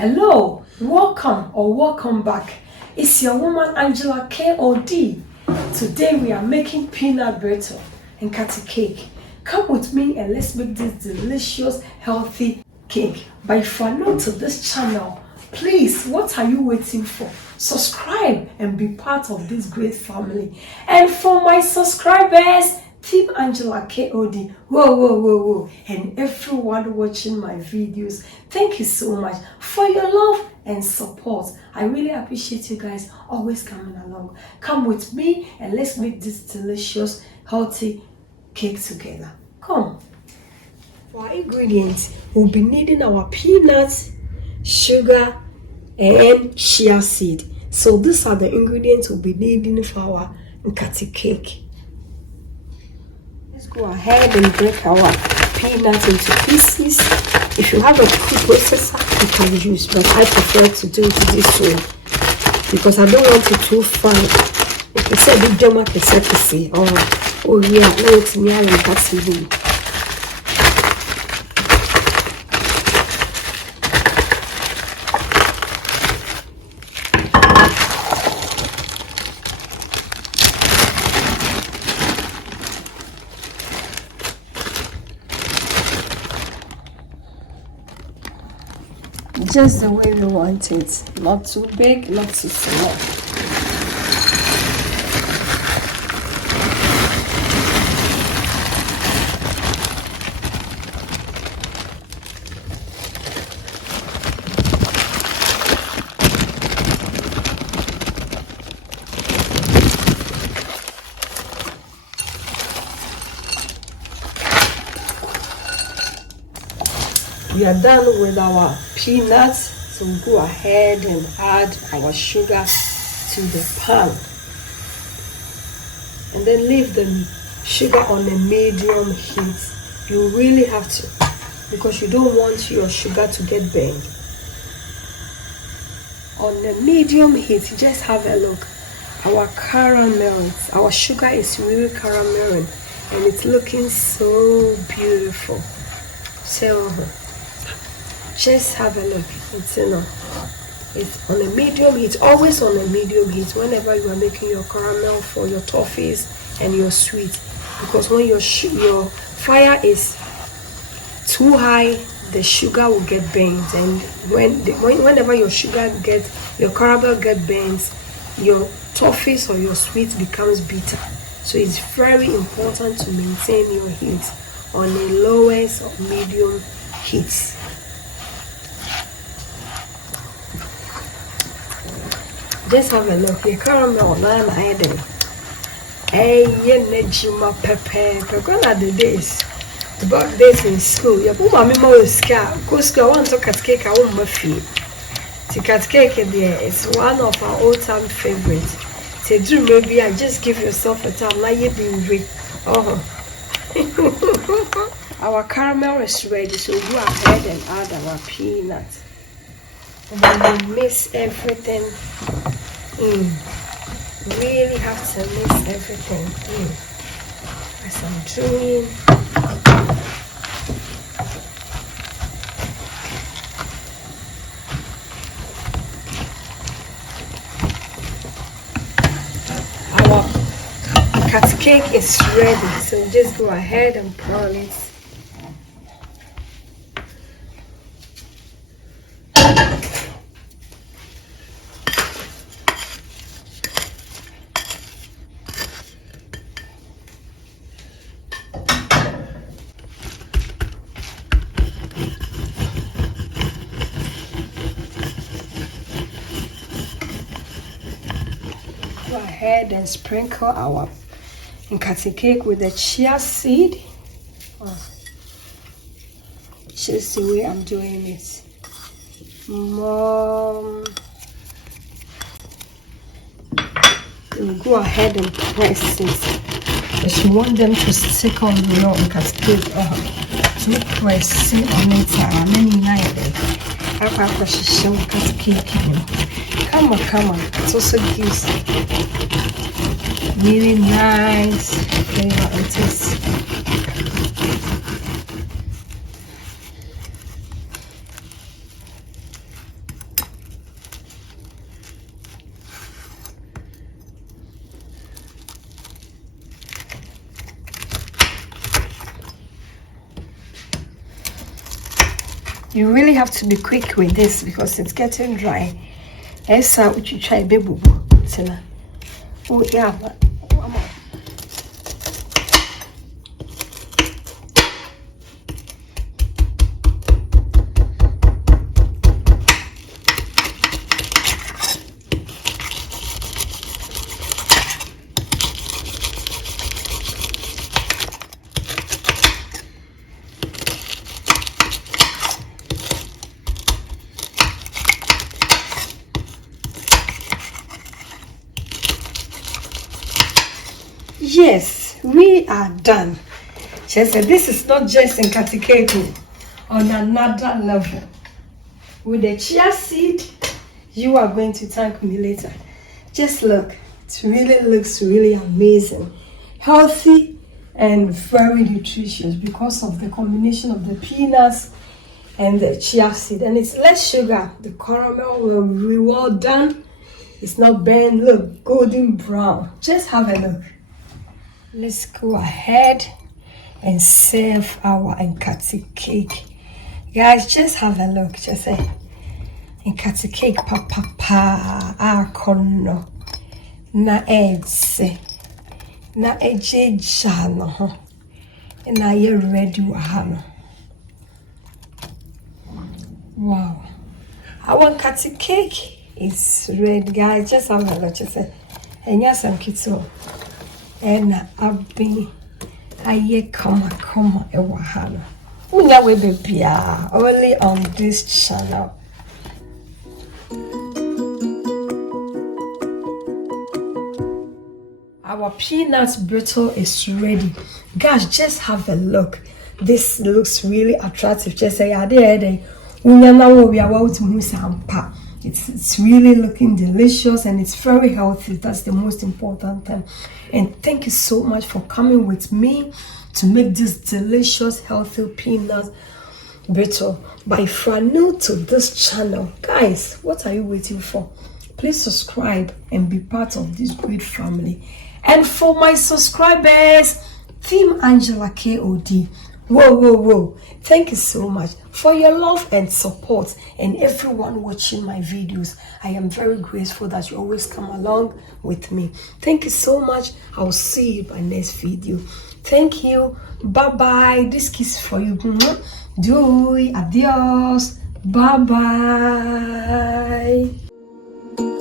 Hello, welcome back. It's your woman Angela KOD. Today we are making peanut brittle and Nkate cake. Come with me and let's make this delicious, healthy cake. But if you are new to this channel, please, what are you waiting for? Subscribe and be part of this great family. And for my subscribers, Team Angela KOD, whoa, and everyone watching my videos, thank you so much for your love and support. I really appreciate you guys always coming along. Come with me and let's make this delicious, healthy cake together. Come. For our ingredients, we'll be needing our peanuts, sugar, and chia seed. So these are the ingredients we'll be needing for our Nkate cake. Let's go ahead and break our peanuts into pieces. If you have a food processor, you can use, but I prefer to do it this way because I don't want it too fine. If you say the demo recipe, oh yeah, now it's me and Nkate. Just the way we want it, not too big, not too small. We are done with our peanuts, so we'll go ahead and add our sugar to the pan and then leave the sugar on a medium heat. You really have to, because you don't want your sugar to get burned. On the medium heat, just have a look. Our caramel, our sugar is really carameling and it's looking so beautiful. So just have a look. It's on a medium heat, always on a medium heat whenever you are making your caramel for your toffees and your sweet, because when your fire is too high, the sugar will get burnt, and whenever your caramel get burnt, your toffees or your sweet becomes bitter. So it's very important to maintain your heat on a lowest or medium heat. Just have a look. The caramel now adding. Hey, Yenejima pepper. Gone are the days. About days in school. Your mama was scared. Go school. I want to cut cake. I want my feet. To cut cake there. It's one of our all-time favorites. Say, do maybe I just give yourself a time. Now you be ready. Oh. Our caramel is ready, so go ahead and add our peanuts. And then we mix everything. Really have to mix everything as I'm doing. Our Nkate cake is ready, so just go ahead and pour it. Go ahead and sprinkle our Nkate cake with the chia seed. Just the way I'm doing it. Mom. We'll go ahead and press it. But you want them to stick on your Nkate cake. To press it on it. And then you Nkate cake. Come on. It also gives really nice flavor and taste. You really have to be quick with this because it's getting dry. Esa uchi try baby. Oh yeah. Yes, we are done. She said, this is not just Nkate cake on another level. With the chia seed, you are going to thank me later. Just look, it really looks really amazing. Healthy and very nutritious because of the combination of the peanuts and the chia seed. And it's less sugar. The caramel will be well done. It's not burnt. Look, golden brown. Just have a look. Let's go ahead and serve our Nkate cake. Guys, just have a look. Just say Nkate cake papa akono na edse na ejejano na ye ready wahano. Wow, our Nkate cake is ready, guys. Just have a look. Just say and yes, I'm kitso. And Abi aye come e wahano. Unya we baby only on this channel. Our peanuts brittle is ready. Guys, just have a look. This looks really attractive. Just say it's really looking delicious and it's very healthy. That's the most important thing. And thank you so much for coming with me to make this delicious healthy peanut brittle. But if you are new to this channel, guys, what are you waiting for? Please subscribe and be part of this great family. And for my subscribers, Team Angela KOD, whoa, thank you so much for your love and support, and everyone watching my videos. I am very grateful that you always come along with me. Thank you so much. I'll see you in my next video. Thank you. Bye bye. This kiss for you. Adios. Bye bye.